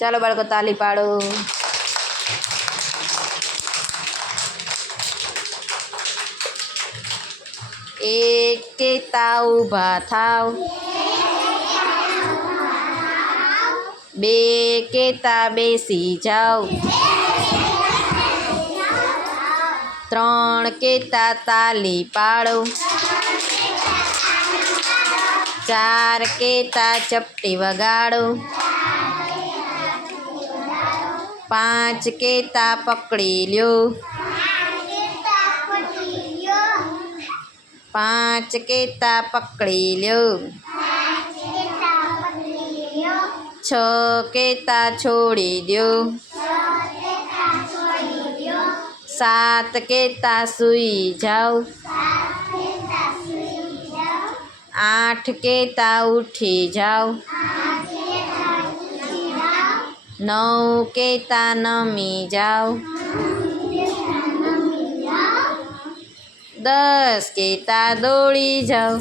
ચાલો બાળકો તાલી પાડો. એક કહેતા ઊભા થાવ, બે કહેતા બેસી જાઓ, ત્રણ કહેતા તાલી પાડો, ચાર કહેતા ચપટી વગાડો, પાંચ કહેતા પકડી લ્યો, પાંચ કહેતા પકડી લ્યો, છ કહેતા છોડી દ્યો, સાત કહેતા સૂઈ જાઓ, આઠ કહેતા ઉઠી જાઓ, નવ કહેતા નમી જાઓ, 10 કહેતા દોડી જાઓ.